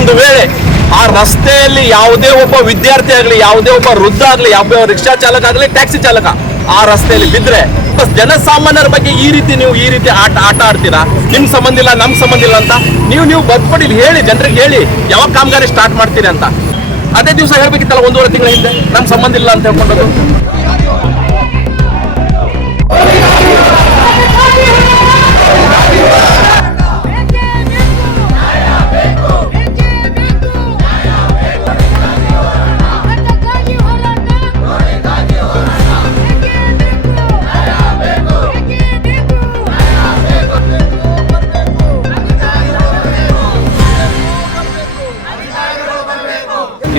ಒಂದು ವೇಳೆ ಆ ರಸ್ತೆಯಲ್ಲಿ ಯಾವುದೇ ಒಬ್ಬ ವಿದ್ಯಾರ್ಥಿ ಆಗಲಿ, ಯಾವುದೇ ಒಬ್ಬ ವೃದ್ಧ ಆಗಲಿ, ಯಾವುದೇ ರಿಕ್ಷಾ ಚಾಲಕ ಆಗಲಿ, ಟ್ಯಾಕ್ಸಿ ಚಾಲಕ ಆ ರಸ್ತೆಯಲ್ಲಿ ಬಿದ್ದರೆ ಜನಸಾಮಾನ್ಯರ ಬಗ್ಗೆ ಈ ರೀತಿ ನೀವು ಈ ರೀತಿ ಆಟ ಆಟ ಆಡ್ತೀರಾ? ನಿಮ್ ಸಂಬಂಧ ಇಲ್ಲ ನಮ್ ಸಂಬಂಧ ಇಲ್ಲ ಅಂತ ನೀವು ನೀವು ಇಲ್ಲಿ ಹೇಳಿ, ಜನರಿಗೆ ಹೇಳಿ, ಯಾವಾಗ ಕಾಮಗಾರಿ ಸ್ಟಾರ್ಟ್ ಮಾಡ್ತೀರಿ ಅಂತ. ಅದೇ ದಿವಸ ಹೇಳ್ಬೇಕಿತ್ತಲ್ಲ ಒಂದೂವರೆ ತಿಂಗಳ ಹಿಂದೆ ನಮ್ ಸಂಬಂಧ ಇಲ್ಲ ಅಂತ ಹೇಳ್ಕೊಂಡದ್ದು.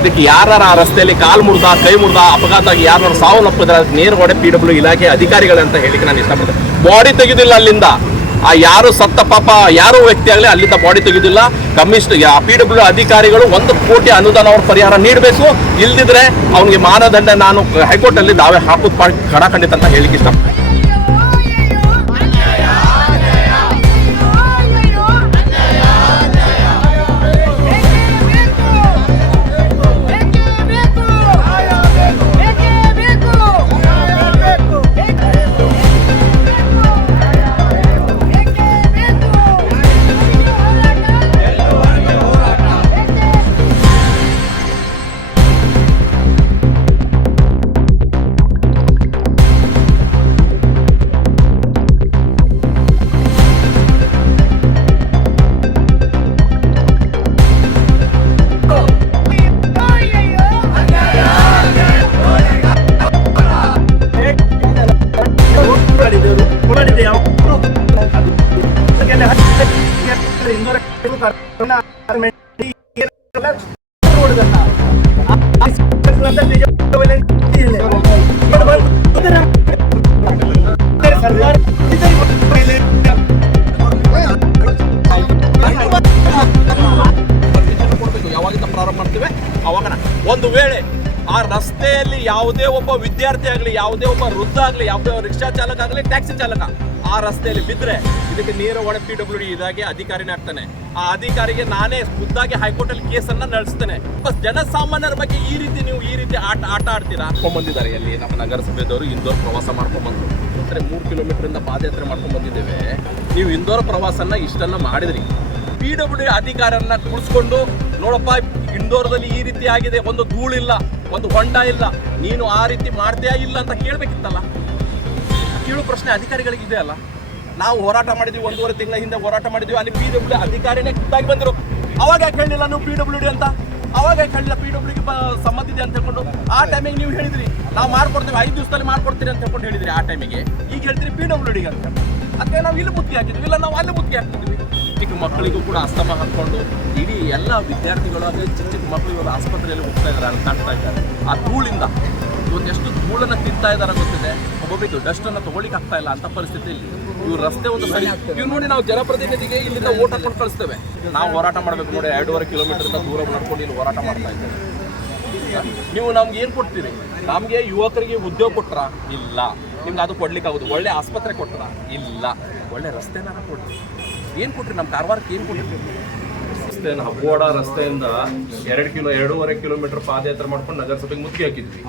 ಇದಕ್ಕೆ ಯಾರ ಆ ರಸ್ತೆಯಲ್ಲಿ ಕಾಲ್ ಮುರ್ದ, ಕೈ ಮುರ್ದ, ಅಪಘಾತ ಆಗಿ ಯಾರು ಸಾವನ್ನಪ್ಪಿದ್ರೆ ಅದಕ್ಕೆ ನೇರವಾಗಿ ಪಿ ಡಬ್ಲ್ಯೂ ಇಲಾಖೆ ಅಧಿಕಾರಿಗಳಂತ ಹೇಳಿಕ್ಕೆ ನಾನು ಇಷ್ಟಪಡ್ತೇನೆ. ಬಾಡಿ ತೆಗೆದಿಲ್ಲ ಅಲ್ಲಿಂದ. ಆ ಯಾರು ಸತ್ತ ಪಾಪ, ಯಾರು ವ್ಯಕ್ತಿ ಆಗಲಿ ಅಲ್ಲಿಂದ ಬಾಡಿ ತೆಗೆದಿಲ್ಲ. ಕಮಿಷನ್ ಪಿ ಡಬ್ಲ್ಯೂ ಅಧಿಕಾರಿಗಳು ಒಂದು ಕೋಟಿ ಅನುದಾನ ಅವ್ರ ಪರಿಹಾರ ನೀಡಬೇಕು. ಇಲ್ದಿದ್ರೆ ಅವನಿಗೆ ಮಾನದಂಡ ನಾನು ಹೈಕೋರ್ಟ್ ಅಲ್ಲಿ ದಾವೆ ಹಾಕುದು ಕಡಾಖಂಡಿತ ಖಂಡಿತ ಅಂತ ಹೇಳಿಕ್ಕೆ ಇಷ್ಟಪಡ್ತೇನೆ. ಯಾವಾಗಿಂದ ಪ್ರಾರಂಭ ಮಾಡ್ತೇವೆ ಅವಾಗ ಒಂದು ವೇಳೆ ಆ ರಸ್ತೆಯಲ್ಲಿ ಯಾವುದೇ ಒಬ್ಬ ವಿದ್ಯಾರ್ಥಿ ಆಗಲಿ, ಯಾವುದೇ ಒಬ್ಬ ವೃದ್ಧ ಆಗಲಿ, ಯಾವುದೇ ರಿಕ್ಷಾ ಚಾಲಕ ಆಗಲಿ, ಟ್ಯಾಕ್ಸಿ ಚಾಲಕ ಆ ರಸ್ತೆಯಲ್ಲಿ ಬಿದ್ದರೆ ಇದಕ್ಕೆ ನೇರ ಒಳ ಪಿ ಡಬ್ಲ್ಯೂ ಡಿ ಇದಾಗಿ ಅಧಿಕಾರಿನೇ ಆಗ್ತಾನೆ. ಆ ಅಧಿಕಾರಿಗೆ ನಾನೇ ಖುದ್ದಾಗಿ ಹೈಕೋರ್ಟ್ ಅಲ್ಲಿ ಕೇಸನ್ನ ನಡೆಸ್ತೇನೆ. ಬಸ್ ಜನಸಾಮಾನ್ಯರ ಬಗ್ಗೆ ಈ ರೀತಿ ನೀವು ಈ ರೀತಿ ಆಟ ಆಟ ಆಡ್ತೀರಾ? ಬಂದಿದ್ದಾರೆ ಅಲ್ಲಿ ನಮ್ಮ ನಗರಸಭೆದವರು ಇಂದೋರ್ ಪ್ರವಾಸ ಮಾಡ್ಕೊಂಡ್ ಬಂದ್ರು ಅಂದ್ರೆ ಮೂರು ಕಿಲೋಮೀಟರ್ ಇಂದ ಪಾದಯಾತ್ರೆ ಮಾಡ್ಕೊಂಡ್ ಬಂದಿದ್ದೇವೆ ನೀವು ಇಂದೋರ್ ಪ್ರವಾಸನ ಇಷ್ಟನ್ನ ಮಾಡಿದ್ರಿ. ಪಿ ಡಬ್ಲ್ಯೂ ಅಧಿಕಾರನ್ನ ಕುಳಿಸ್ಕೊಂಡು ನೋಡಪ್ಪ, ಇಂದೋರದಲ್ಲಿ ಈ ರೀತಿ ಆಗಿದೆ, ಒಂದು ಧೂಳಿಲ್ಲ. ಒಂದು ಹೊಂಡ ಇಲ್ಲ. ನೀನು ಆ ರೀತಿ ಮಾಡ್ತೀಯಾ ಇಲ್ಲ ಅಂತ ಕೇಳಬೇಕಿತ್ತಲ್ಲ? ಕೇಳು ಪ್ರಶ್ನೆ ಅಧಿಕಾರಿಗಳಿಗೆ ಇದೆ ಅಲ್ಲ? ನಾವು ಹೋರಾಟ ಮಾಡಿದ್ವಿ ಒಂದೂವರೆ ತಿಂಗಳ ಹಿಂದೆ ಹೋರಾಟ ಮಾಡಿದ್ವಿ, ಅಲ್ಲಿ ಪಿ ಡಬ್ಲ್ಯೂ ಅಧಿಕಾರಿನೇ ಖುದ್ದಾಗಿ ಬಂದರು. ಅವಾಗ ಯಾಕೆ ಹೇಳಿಲ್ಲ ನೀವು ಪಿ ಡಬ್ಲ್ಯೂ ಡಿ ಅಂತ? ಅವಾಗ ಯಾಕೆ ಪಿ ಡಬ್ಲ್ಯೂಗೆ ಸಂಬಂಧ ಇದೆ ಅಂತ ಹೇಳ್ಕೊಂಡು? ಆ ಟೈಮಿಗೆ ನೀವು ಹೇಳಿದ್ರಿ. ನಾವು ಮಾಡ್ಕೊಡ್ತೀವಿ, ಐದು ದಿವಸದಲ್ಲಿ ಮಾಡ್ಕೊಡ್ತೀರಿ ಅಂತ ಹೇಳ್ಕೊಂಡು ಹೇಳಿದ್ರಿ ಆ ಟೈಮಿಗೆ ಈಗ ಹೇಳ್ತೀರಿ ಪಿ ಡಬ್ಲ್ಯೂ ಡಿಗೆ ಅಂತ ಅದಕ್ಕೆ ನಾವು ಇಲ್ಲಿ ಮುತ್ತಿಗೆ ಹಾಕಿದ್ವಿ. ಇಲ್ಲ, ನಾವು ಅಲ್ಲಿ ಮುತ್ತಿಗೆ ಹಾಕ್ತಿದ್ವಿ. ಮಕ್ಕಳಿಗೂ ಕೂಡ ಅಸ್ತಮ ಹಾಕೊಂಡು ಇಡೀ ಎಲ್ಲ ವಿದ್ಯಾರ್ಥಿಗಳು ಅಂದರೆ ಚಿಕ್ಕ ಚಿಕ್ಕ ಮಕ್ಕಳು ಇವಾಗ ಆಸ್ಪತ್ರೆಯಲ್ಲಿ ಹೋಗ್ತಾ ಇದ್ದಾರೆ ಅಂತ ಕಾಣ್ತಾ ಇದ್ದಾರೆ. ಆ ಧೂಳಿಂದ ಒಂದೆಷ್ಟು ಧೂಳನ್ನು ತಿಂತಾ ಇದ್ದಾರೆ ಗೊತ್ತಿದೆ. ಒಬ್ಬೊಬ್ಬರಿಗೆ ಡಸ್ಟ್ ಅನ್ನು ತಗೊಳ್ಳಿಕ್ ಆಗ್ತಾ ಇಲ್ಲ ಅಂತ ಪರಿಸ್ಥಿತಿಯಲ್ಲಿ ಇವ್ರು ರಸ್ತೆ ಒಂದು ಸರಿ. ಇವ್ ನೋಡಿ ನಾವು ಜನಪ್ರತಿನಿಧಿಗೆ ಇಲ್ಲಿಂದ ಓಟ್ ಹಾಕೊಂಡು ಕಳಿಸ್ತೇವೆ. ನಾವು ಹೋರಾಟ ಮಾಡ್ಬೇಕು ನೋಡಿ, ಎರಡೂವರೆ ಕಿಲೋಮೀಟರ್ ಇಂದ ದೂರ ನಡ್ಕೊಂಡು ಇಲ್ಲಿ ಹೋರಾಟ ಮಾಡ್ತಾ ಇದ್ದೇವೆ. ನೀವು ನಮ್ಗೆ ಏನು ಕೊಡ್ತೀರಿ? ನಮಗೆ ಯುವಕರಿಗೆ ಉದ್ಯೋಗ ಕೊಟ್ರ? ಇಲ್ಲ. ನಿಮ್ಗೆ ಅದು ಕೊಡ್ಲಿಕ್ಕೆ ಆಗೋದು ಒಳ್ಳೆ ಆಸ್ಪತ್ರೆ ಕೊಟ್ರ? ಇಲ್ಲ. ಒಳ್ಳೆ ರಸ್ತೆನ ಕೊಡ್ರಿ. ಏನ್ ಕೊಟ್ರಿ? ನಮ್ಮ ಕಾರವಾರಕ್ಕೆ ಏನ್ ಕೊಟ್ರಿ? ರಸ್ತೆಯನ್ನು ಹಬ್ಬೋಡ ರಸ್ತೆಯಿಂದ ಎರಡು ಕಿಲೋ ಎರಡೂವರೆ ಕಿಲೋಮೀಟರ್ ಪಾದಯಾತ್ರೆ ಮಾಡ್ಕೊಂಡು ನಗರಸಭೆಗೆ ಮುತ್ತಿಗೆ ಹಾಕಿದ್ವಿ.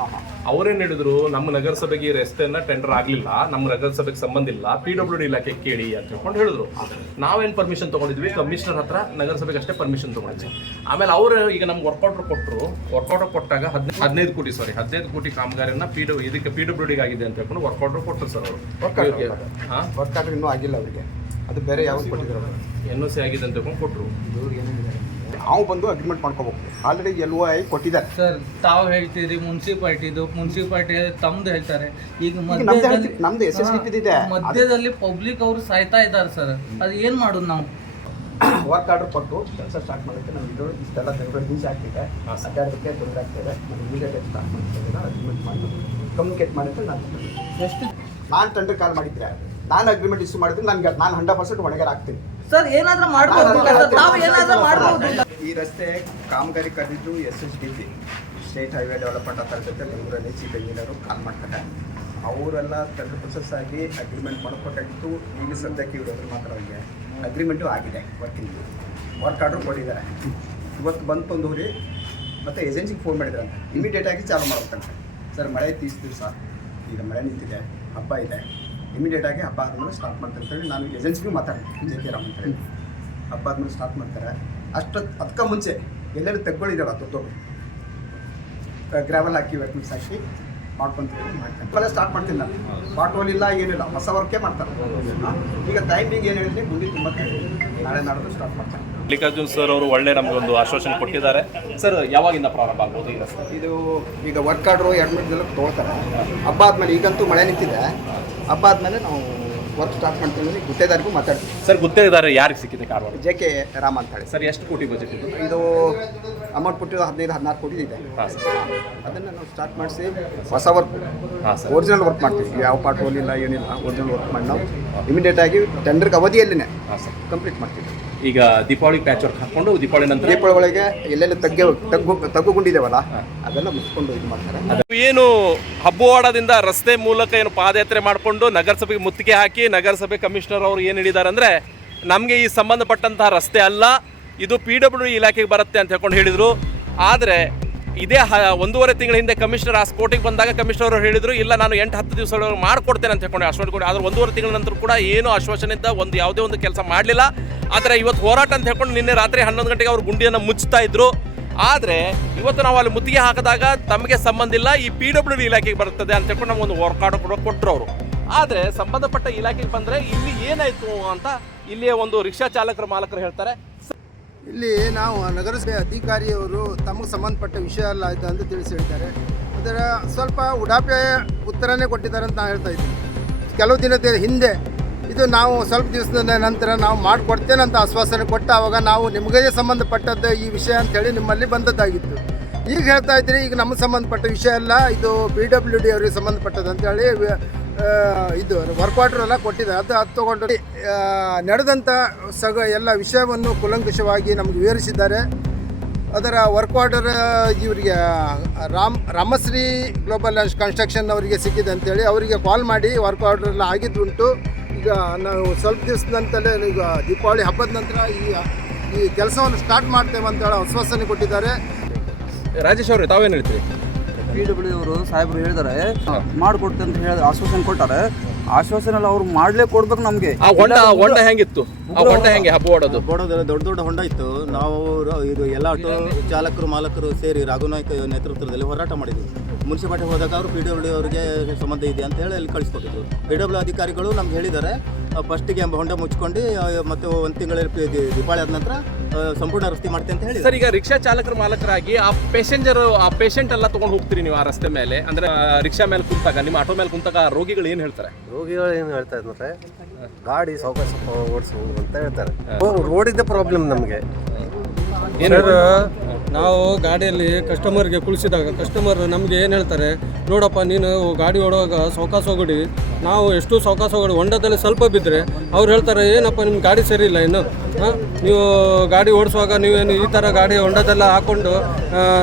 ಅವ್ರೇನ್ ಹೇಳಿದ್ರು? ನಮ್ಮ ನಗರಸಭೆಗೆ ಈ ರಸ್ತೆಯನ್ನ ಟೆಂಡರ್ ಆಗ್ಲಿಲ್ಲ ನಮ್ಮ ನಗರಸಭೆಗೆ ಸಂಬಂಧ ಇಲ್ಲ ಪಿ ಡಬ್ಲ್ಯೂ ಡಿ ಇಲಾಖೆ ಕೇಳಿ ಅಂತ ಹೇಳ್ಕೊಂಡು ಹೇಳಿದ್ರು. ನಾವೇನ್ ಪರ್ಮಿಷನ್ ತಗೊಂಡಿದ್ವಿ? ಕಮಿಷನರ್ ಹತ್ರ ನಗರಸಭೆಗೆ ಅಷ್ಟೇ ಪರ್ಮಿಷನ್ ತಗೊಂಡಿದ್ವಿ. ಆಮೇಲೆ ಅವರು ಈಗ ನಮ್ಗೆ ವರ್ಕ್ ಆರ್ಡರ್ ಕೊಟ್ಟರು ವರ್ಕ್ ಆರ್ಡರ್ ಕೊಟ್ಟಾಗ ಹದಿನೈದು ಹದಿನೈದು ಕೋಟಿ ಸಾರಿ ಹದಿನೈದು ಕೋಟಿ ಕಾಮಗಾರಿಯನ್ನ ಪಿ ಡಬ್ಲ್ಯೂ ಇದಕ್ಕೆ ಪಿ ಡಬ್ಲ್ಯೂ ಡಿಗೆ ಆಗಿದೆ ಅಂತ ಹೇಳ್ಕೊಂಡು ವರ್ಕ್ ಆರ್ಡರ್ ಕೊಟ್ಟರು ಸರ್ ಅವರು. ಆಗಿಲ್ಲ ಅವರಿಗೆ. ಅದು ಬೇರೆ ಯಾವ್ದು ಕೊಟ್ಟಿದ್ರು ಎನ್ ಒ ಸಿ ಆಗಿದೆ ಅಂತ ಹೇಳ್ಕೊಂಡು ಕೊಟ್ಟರು ನಾವು ಬಂದು ಅಗ್ರಿಮೆಂಟ್ ಮಾಡ್ಕೋಬೇಕು. ಆಲ್ರೆಡಿ ಎಲ್ ಒ ಐ ಕೊಟ್ಟಿದ್ದಾರೆ. ಸರ್ ತಾವು ಹೇಳ್ತೀರಿ ಮುನ್ಸಿಪಾಲ್ಟಿದು. ಮುನ್ಸಿಪಾಲ್ಟಿ ತಮ್ದು ಹೇಳ್ತಾರೆ. ಈಗ ಮಧ್ಯದಲ್ಲಿ ನಮ್ದು ಎಸ್ ಎಸ್ ಇದೆ. ಮಧ್ಯದಲ್ಲಿ ಪಬ್ಲಿಕ್ ಅವರು ಸಾಯ್ತಾ ಇದ್ದಾರೆ ಸರ್. ಅದು ಏನು ಮಾಡೋದು ನಾವು? ವರ್ಕ್ ಆರ್ಡರ್ ಕೊಟ್ಟು ಕೆಲಸ ಸ್ಟಾರ್ಟ್ ಮಾಡೋಕ್ಕೆ ನಾವು ಇದು ಇಷ್ಟೆಲ್ಲ ತೆಗೆದು ಹಿಂಸೆ ಆಗ್ತಿದೆ ಅಡ್ಡಾಡೋದಕ್ಕೆ ತೊಂದರೆ ಆಗ್ತಿದೆ ನಾವು ಇಮಿಡಿಯೇಟ್ ಸ್ಟಾರ್ಟ್ ಮಾಡ್ತಿದ್ದೀರ ಅಗ್ರಿಮೆಂಟ್ ಮಾಡಿ. ಕಮ್ಯುನಿಕೇಟ್ ಮಾಡಿದ್ರೆ ನಾನು ಎಷ್ಟು ನಾನು ತಂಡ ಕಾಲ್ ಮಾಡಿದ್ರೆ ನಾನು ಅಗ್ರಿಮೆಂಟ್ ಇಶ್ಯೂ ಮಾಡಿದ್ರೆ ನನಗೆ ನಾನು ಹಂಡ್ರೆಡ್ ಪರ್ಸೆಂಟ್ ಆಗ್ತೀನಿ ಸರ್ ಏನಾದ್ರೂ ಮಾಡ್ಬೋದು ಏನಾದ್ರೂ ಈ ರಸ್ತೆ ಕಾಮಗಾರಿ ಕರೆದಿದ್ದು S H D P state highway development authority ಬೆಂಗಳೂರಲ್ಲಿ ಚೀಫ್ ಇಂಜಿನಿಯರು ಕಾಲ್ ಮಾಡ್ತಾರೆ. ಅವರೆಲ್ಲ ಟೆಂಡರ್ ಪ್ರೊಸೆಸ್ ಆಗಿ ಅಗ್ರಿಮೆಂಟ್ ಮಾಡ್ಕೊಟ್ಟಾಗಿತ್ತು. ಈಗ ಸದ್ಯಕ್ಕೆ ಇವರು ಮಾತ್ರ ಅವ್ರಿಗೆ ಅಗ್ರಿಮೆಂಟು ಆಗಿದೆ ವರ್ಕಿಂಗ್ ವರ್ಕ್ ಆರ್ಡ್ರು ಕೊಟ್ಟಿದ್ದಾರೆ. ಇವತ್ತು ಬಂತು ಒಂದು ಹೋರಿ ಮತ್ತು ಏಜೆನ್ಸಿಗೆ ಫೋನ್ ಮಾಡಿದ್ರಂತೆ ಇಮಿಡಿಯೇಟಾಗಿ ಚಾಲು ಮಾಡ್ಬೇಕಂತೆ. ಸರ್ ಮಳೆ ತೀಸ್ ದಿವಸ ಈಗ ಮಳೆ ನಿಂತಿದೆ ಹಬ್ಬ ಇದೆ. ಇಮಿಡಿಯೇಟಾಗಿ ಹಬ್ಬ ಆದಮೇಲೆ ಸ್ಟಾರ್ಟ್ ಮಾಡ್ತಾರೆ. ಅಂತೇಳಿ ನಾನು ಏಜೆನ್ಸಿಗೆ ಮಾತಾಡ್ತೀನಿ. ಜೆ ಕೆ ರಾಮ್ ಅಂತೇಳಿ ಹಬ್ಬ ಆದಮೇಲೆ ಸ್ಟಾರ್ಟ್ ಮಾಡ್ತಾರೆ. ಅಷ್ಟು ಅದಕ್ಕೆ ಮುಂಚೆ ಎಲ್ಲೆಲ್ಲಿ ತೆಗ್ಗಳಿದ್ದಾವೆ ದೊಡ್ಡ ದೊಡ್ಡ ಗ್ರಾವೆಲ್ ಹಾಕಿ ವೆಟ್ ಮಿಕ್ಸ್ ಹಾಕಿ. ಮಾಡ್ಕೊಂತೀವಿ ಮಾಡ್ತೀನಿ ಸ್ಟಾರ್ಟ್ ಮಾಡ್ತೀನಿ ನಾನು ಬಾಟೋಲ್ ಇಲ್ಲ ಏನಿಲ್ಲ. ಹೊಸ ವರ್ಕೇ ಮಾಡ್ತಾರೆ. ಈಗ ಟೈಮಿಂಗ್ ಏನು ಹೇಳಿದ್ರೆ? ಮುಂದೆ ತುಂಬ ನಾಳೆ ನಾಡ್ದು ಸ್ಟಾರ್ಟ್ ಮಾಡ್ತಾರೆ. ಮಲ್ಲಿಕಾರ್ಜುನ್ ಸರ್ ಅವರು ಒಳ್ಳೆ ನಮಗೊಂದು ಆಶ್ವಾಸನೆ ಕೊಟ್ಟಿದ್ದಾರೆ. ಸರ್ ಯಾವಾಗಿಂದ ಪ್ರಾರಂಭ ಆಗ್ಬೋದು ಈಗ? ಇದು ಈಗ ವರ್ಕ್ ಆರ್ಡ್ರು ಎರಡು ಮೂರು ದಿನ ತೊಗೊಳ್ತಾರೆ ಹಬ್ಬ ಆದಮೇಲೆ ಈಗಂತೂ ಮಳೆ ನಿಂತಿದೆ. ಹಬ್ಬ ಆದಮೇಲೆ ನಾವು ವರ್ಕ್ ಸ್ಟಾರ್ಟ್ ಮಾಡ್ತೀನಿ ಗುತ್ತೇದಾರಿಗೂ ಮಾತಾಡ್ತೀವಿ ಸರ್ ಗುತ್ತೇದಾರ ಯಾರಿಗೆ ಸಿಕ್ಕಿದೆ ಕಾರವಾರ ಜೆ ಕೆ ರಾಮ್ ಅಂತ ಹೇಳಿ. ಸರ್ ಎಷ್ಟು ಕೋಟಿ ಬಜೆಟ್ ಇದು? ಇದು ಅಮೌಂಟ್ ಕೊಟ್ಟಿರೋ ಹದಿನೈದು ಹದಿನಾರು ಕೋಟಿ ಇದೆ. ಅದನ್ನು ನಾವು ಸ್ಟಾರ್ಟ್ ಮಾಡಿಸಿ ಹೊಸ ವರ್ಕ್ ಒರಿಜಿನಲ್ ವರ್ಕ್ ಮಾಡ್ತೀವಿ. ಯಾವ ಪಾರ್ಟ್ ಇಲ್ಲ ಏನಿಲ್ಲ ಒರಿಜಿನಲ್ ವರ್ಕ್ ಮಾಡಿ ನಾವು ಇಮಿಡಿಯೇಟ್ ಆಗಿ ಟೆಂಡರ್ಗೆ ಅವಧಿಯಲ್ಲಿನೇ ಕಂಪ್ಲೀಟ್ ಮಾಡ್ತೀವಿ. ಈಗ ದೀಪಾವಳಿ ಪ್ಯಾಚ್ ವರ್ಕ್ ಹಾಕೊಂಡು ದೀಪಾವಳಿ ನಂತರ ದೀಪಾವಳಿ ಒಳಗೆ ಎಲ್ಲೆಲ್ಲ ತಗ್ಗೆ ತಗ್ಗು ತಗ್ಗುಕೊಂಡಿದ್ದೇವಲ್ಲ ಅದೆಲ್ಲ ಮುಚ್ಕೊಂಡು ಇದು ಮಾಡ್ತಾರೆ. ಅದು ಏನು ಹಬ್ಬವಾಡದಿಂದ ರಸ್ತೆ ಮೂಲಕ ಏನು ಪಾದಯಾತ್ರೆ ಮಾಡಿಕೊಂಡು ನಗರಸಭೆಗೆ ಮುತ್ತಿಗೆ ಹಾಕಿ ನಗರಸಭೆ ಕಮಿಷನರ್ ಅವರು ಏನು ಹೇಳಿದ್ದಾರೆ ಅಂದರೆ ನಮಗೆ ಈ ಸಂಬಂಧಪಟ್ಟಂತಹ ರಸ್ತೆ ಅಲ್ಲ ಇದು ಪಿ ಡಬ್ಲ್ಯೂ ಇಲಾಖೆಗೆ ಬರುತ್ತೆ ಅಂತ ಹೇಳ್ಕೊಂಡು ಹೇಳಿದರು. ಆದರೆ ಇದೇ ಒಂದೂವರೆ ತಿಂಗಳ ಹಿಂದೆ ಕಮಿಷನರ್ ಆ ಸ್ಪೋಟಿಗೆ ಬಂದಾಗ ಕಮಿಷನರ್ ಅವರು ಹೇಳಿದರು, ಇಲ್ಲ, ನಾನು ಎಂಟು, ಹತ್ತು ದಿವಸಗಳು ಮಾಡಿಕೊಡ್ತೇನೆ ಅಂತ ಹೇಳ್ಕೊಂಡು ಆಶ್ವಾಸನೆ ಕೊಡಿ ಆದರೆ ಒಂದೂವರೆ ತಿಂಗಳ ನಂತರ ಕೂಡ ಏನು ಆಶ್ವಾಸನೆಯಿಂದ ಒಂದು ಯಾವುದೇ ಒಂದು ಕೆಲಸ ಮಾಡಲಿಲ್ಲ. ಆದರೆ ಇವತ್ತು ಹೋರಾಟ ಅಂತ ಹೇಳ್ಕೊಂಡು ನಿನ್ನೆ ರಾತ್ರಿ ಹನ್ನೊಂದು ಗಂಟೆಗೆ ಅವರು ಗುಂಡಿಯನ್ನು ಮುಚ್ಚುತ್ತಾ ಇದ್ರು. ಆದರೆ ಇವತ್ತು ನಾವು ಅಲ್ಲಿ ಮುತ್ತಿಗೆ ಹಾಕಿದಾಗ ತಮಗೆ ಸಂಬಂಧ ಇಲ್ಲ, ಈ ಪಿ ಡಬ್ಲ್ಯೂ ಡಿ ಇಲಾಖೆಗೆ ಬರ್ತದೆ ಅಂತ ಹೇಳ್ಕೊಂಡು ಒಂದು ಆರ್ಡರ್ ಕೂಡ ಕೊಟ್ಟರು ಅವರು. ಆದರೆ ಸಂಬಂಧಪಟ್ಟ ಇಲಾಖೆಗೆ ಬಂದರೆ ಇಲ್ಲಿ ಏನಾಯಿತು ಅಂತ ಇಲ್ಲಿಯ ಒಂದು ರಿಕ್ಷಾ ಚಾಲಕರ ಮಾಲಕರು ಹೇಳ್ತಾರೆ ಇಲ್ಲಿ ನಾವು ನಗರಸಭೆ ಅಧಿಕಾರಿಯವರು ತಮಗೆ ಸಂಬಂಧಪಟ್ಟ ವಿಷಯ ಅಲ್ಲ ಆಯ್ತು ಅಂತ ತಿಳಿಸಿ ಹೇಳ್ತಾರೆ ಅದರ ಸ್ವಲ್ಪ ಉಡಾಪೆ ಉತ್ತರನೇ ಕೊಟ್ಟಿದ್ದಾರೆ ಅಂತ ನಾನು ಹೇಳ್ತಾ ಇದ್ದೀನಿ. ಕೆಲವು ದಿನದ ಹಿಂದೆ ಇದು ನಾವು ಸ್ವಲ್ಪ ದಿವಸದ ನಂತರ ನಾವು ಮಾಡಿಕೊಡ್ತೇನೆ ಅಂತ ಆಶ್ವಾಸನೆ ಕೊಟ್ಟ ಆವಾಗ ನಾವು ನಿಮಗೇ ಸಂಬಂಧಪಟ್ಟದ್ದು ಈ ವಿಷಯ ಅಂತೇಳಿ ನಿಮ್ಮಲ್ಲಿ ಬಂದದ್ದಾಗಿತ್ತು. ಈಗ ಹೇಳ್ತಾ ಇದ್ದೀರಿ, ಈಗ ನಮಗೆ ಸಂಬಂಧಪಟ್ಟ ವಿಷಯ ಅಲ್ಲ ಇದು ಬಿ ಡಬ್ಲ್ಯೂ ಡಿ ಅವರಿಗೆ ಸಂಬಂಧಪಟ್ಟದ್ದು ಅಂತೇಳಿ ಇದು ವರ್ಕ್ ಆರ್ಡರ್ ಎಲ್ಲ ಕೊಟ್ಟಿದೆ ಅದು ಅದು ತಗೊಂಡು ನಡೆದಂಥ ಸಗ ಎಲ್ಲ ವಿಷಯವನ್ನು ಕುಲಂಕುಷವಾಗಿ ನಮಗೆ ವಿವರಿಸಿದ್ದಾರೆ. ಅದರ ವರ್ಕ್ ಆರ್ಡರ್ ಇವರಿಗೆ ರಾಮ್, ರಾಮಶ್ರೀ ಗ್ಲೋಬಲ್ ಕನ್ಸ್ಟ್ರಕ್ಷನ್ ಅವರಿಗೆ ಸಿಕ್ಕಿದೆ ಅಂತೇಳಿ ಅವರಿಗೆ ಕಾಲ್ ಮಾಡಿ ವರ್ಕ್ ಆರ್ಡರ್ ಎಲ್ಲ ಆಗಿದ್ದುಂಟು. ಈಗ ನಾವು ಸ್ವಲ್ಪ ದಿವಸದ ನಂತರ ಈಗ ದೀಪಾವಳಿ ಹಬ್ಬದ ನಂತರ ಈ ಈ ಕೆಲಸವನ್ನು ಸ್ಟಾರ್ಟ್ ಮಾಡ್ತೇವೆ ಅಂತೇಳಿ ಆಶ್ವಾಸನೆ ಕೊಟ್ಟಿದ್ದಾರೆ. ರಾಜೇಶ್ ಅವರು, ತಾವೇನು ಹೇಳ್ತೀರಿ? ಪಿ ಡಬ್ಲ್ಯೂ ಅವರು ಸಾಹೇಬರು ಹೇಳಿದಾರೆ ಮಾಡ್ಕೊಡ್ತೇನೆ ಅಂತ ಹೇಳಿ ಆಶ್ವಾಸನೆ ಕೊಟ್ಟಾರೆ. ಆಶ್ವಾಸನೆ ಎಲ್ಲ ಅವ್ರು ಮಾಡ್ಲೇ ಕೊಡ್ಬೇಕು ನಮ್ಗೆ. ಆ ಹೊಂಡ ಹೊಂಡ ಹೆಂಗಿತ್ತು? ಆ ಹೊಂಡ ಹೆಂಗೆ ಹಬ್ಬ ಆಡೋದು ಬೋಡೋದೆಲ್ಲ ದೊಡ್ಡ ದೊಡ್ಡ ಹೊಂಡ ಇತ್ತು. ನಾವು ಇದು ಎಲ್ಲ ಆಟೋ ಚಾಲಕರು ಮಾಲಕರು ಸೇರಿ ರಘುನಾಯ್ಕ ನೇತೃತ್ವದಲ್ಲಿ ಹೋರಾಟ ಮಾಡಿದ್ವಿ. ಮುನ್ಸಿಪಾಲ್ಟಿ ಹೋದಾಗ ಅವರು ಪಿ ಡಬ್ಲ್ಯೂ ಅವರಿಗೆ ಸಂಬಂಧ ಇದೆ ಅಂತ ಹೇಳಿ ಅಲ್ಲಿ ಕಳಿಸ್ಕೊಟ್ಟಿದ್ರು. ಪಿ ಡಬ್ಲ್ಯೂ ಅಧಿಕಾರಿಗಳು ನಮ್ಗೆ ಹೇಳಿದ್ದಾರೆ ಫಸ್ಟಿಗೆ ಹೊಂಡ ಮುಚ್ಕೊಂಡು ಮತ್ತು ಒಂದು ತಿಂಗಳಲ್ಲಿ ದೀಪಾವಳಿ ಆದ ನಂತರ ಸಂಪೂರ್ಣ ರಸ್ತೆ ಮಾಡ್ತೀನಿ ಅಂತ ಹೇಳಿ ಸರ್ ಈಗ ರಿಕ್ಷಾ ಚಾಲಕರ ಮಾಲಕರಾಗಿ ಆ ಪೇಸೆಂಜರ್ ಆ ಪೇಷಂಟ್ ಎಲ್ಲ ತಗೊಂಡು ಹೋಗ್ತೀರಿ ನೀವು ಆ ರಸ್ತೆ ಮೇಲೆ? ಅಂದ್ರೆ ರಿಕ್ಷಾ ಮೇಲೆ ಕುಂತಾಗ ನಿಮ್ಮ ಆಟೋ ಮೇಲೆ ಕುಂತಾಗ ರೋಗಿಗಳು ಏನು ಹೇಳ್ತಾರೆ? ರೋಗಿಗಳು ಏನು ಹೇಳ್ತಾ ಇದ್ರೆ ಗಾಡಿ ಸಾವಕಾಶ ಓಡಿಸ್ಬೋದು ಅಂತ ಹೇಳ್ತಾರೆ. ರೋಡಿದ್ದ ಪ್ರಾಬ್ಲಮ್ ನಮಗೆ. ಸರ್ ನಾವು ಗಾಡಿಯಲ್ಲಿ ಕಸ್ಟಮರ್ಗೆ ಕುಳಿಸಿದಾಗ ಕಸ್ಟಮರ್ ನಮಗೆ ಏನು ಹೇಳ್ತಾರೆ? ನೋಡಪ್ಪ ನೀನು ಗಾಡಿ ಓಡುವಾಗ ಸೌಕಾಸ ಹೋಗಿ ನಾವು ಎಷ್ಟು ಸೌಕಾಸ ಹೋಗಡಿ ಹೊಂಡದಲ್ಲಿ ಸ್ವಲ್ಪ ಬಿದ್ದರೆ ಅವ್ರು ಹೇಳ್ತಾರೆ ಏನಪ್ಪ ನಿಮ್ಮ ಗಾಡಿ ಸರಿ ಇಲ್ಲ ಇನ್ನು? ಹಾಂ? ನೀವು ಗಾಡಿ ಓಡಿಸುವಾಗ ನೀವೇನು ಈ ಥರ ಗಾಡಿ ಹೊಂಡದೆಲ್ಲ ಹಾಕ್ಕೊಂಡು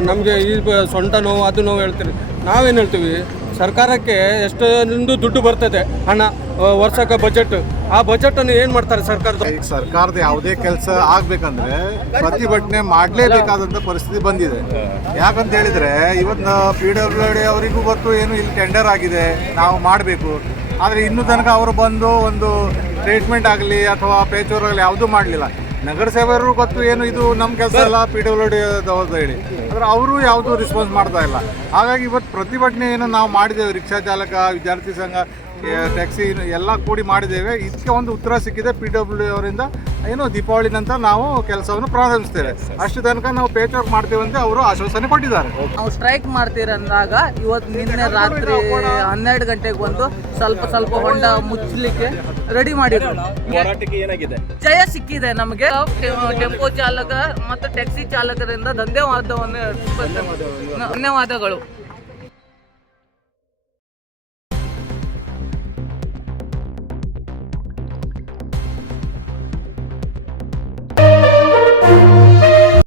ನಮಗೆ ಈ ಸೊಂಟ ನೋವು ಅದು ನೋವು ಹೇಳ್ತೀರಿ. ನಾವೇನು ಹೇಳ್ತೀವಿ? ಸರ್ಕಾರಕ್ಕೆ ಎಷ್ಟೊಂದು ದುಡ್ಡು ಬರ್ತದೆ ಹಣ ವರ್ಷಕ್ಕೆ ಬಜೆಟ್ ಆ ಬಜೆಟ್ ಅನ್ನು ಏನು ಮಾಡ್ತಾರೆ ಸರ್ಕಾರದ ಈಗ ಸರ್ಕಾರದ ಯಾವುದೇ ಕೆಲಸ ಆಗ್ಬೇಕಂದ್ರೆ ಪ್ರತಿಭಟನೆ ಮಾಡಲೇಬೇಕಾದಂತ ಪರಿಸ್ಥಿತಿ ಬಂದಿದೆ. ಯಾಕಂತ ಹೇಳಿದ್ರೆ ಇವತ್ತು ಪಿ ಡಬ್ಲ್ಯೂ ಡಿ ಅವರಿಗೂ ಗೊತ್ತು, ಏನು ಇಲ್ಲಿ ಟೆಂಡರ್ ಆಗಿದೆ, ನಾವು ಮಾಡಬೇಕು. ಆದರೆ ಇನ್ನೂ ತನಕ ಅವರು ಬಂದು ಒಂದು ಟ್ರೀಟ್ಮೆಂಟ್ ಆಗಲಿ ಅಥವಾ ಪೇಚೂರ್ ಆಗಲಿ ಯಾವುದೂ ಮಾಡಲಿಲ್ಲ. ನಗರಸಭೆಯವರು ಗೊತ್ತು ಏನು ಇದು ನಮ್ಮ ಕೆಲಸ ಅಲ್ಲ ಪಿ ಡಬ್ಲ್ಯೂ ಡಿ ಅಂತ ಹೇಳಿ. ಆದರೆ ಅವರು ಯಾವುದೂ ರೆಸ್ಪಾನ್ಸ್ ಮಾಡ್ತಾ ಇಲ್ಲ. ಹಾಗಾಗಿ ಇವತ್ತು ಪ್ರತಿಭಟನೆ ಏನು ನಾವು ಮಾಡಿದ್ದೇವೆ ರಿಕ್ಷಾ ಚಾಲಕ ವಿದ್ಯಾರ್ಥಿ ಸಂಘ ಟ್ಯಾಕ್ಸಿ ಎಲ್ಲ ಕೂಡಿ ಮಾಡಿದ್ದೇವೆ. ಇದಕ್ಕೆ ಒಂದು ಉತ್ತರ ಸಿಕ್ಕಿದೆ ಪಿ ಡಬ್ಲ್ಯೂ ಅವರಿಂದ. ಏನು ದೀಪಾವಳಿ ನಂತರ ನಾವು ಕೆಲಸವನ್ನು ಪ್ರಾರಂಭಿಸ್ತೇವೆ. ಅಷ್ಟು ತನಕ ನಾವು ಪೇಚ್ ವರ್ಕ್ ಮಾಡ್ತೇವೆ ಅಂತ ಅವರು ಆಶ್ವಾಸನೆ ಕೊಟ್ಟಿದ್ದಾರೆ. ನಾವು ಸ್ಟ್ರೈಕ್ ಮಾಡ್ತೀರ ಅಂದಾಗ ಇವತ್ತು ನಿನ್ನೆ ರಾತ್ರಿ ಹನ್ನೆರಡು ಗಂಟೆಗೆ ಬಂದು ಸ್ವಲ್ಪ ಸ್ವಲ್ಪ ಹೊಂಡ ಮುಚ್ಚಲಿಕ್ಕೆ ರೆಡಿ ಮಾಡಿದ್ರು. ಜಯ ಸಿಕ್ಕಿದೆ ನಮಗೆ. ಟೆಂಪೋ ಚಾಲಕ ಮತ್ತು ಟ್ಯಾಕ್ಸಿ ಚಾಲಕರಿಂದ ಧನ್ಯವಾದವನ್ನು ಧನ್ಯವಾದಗಳು.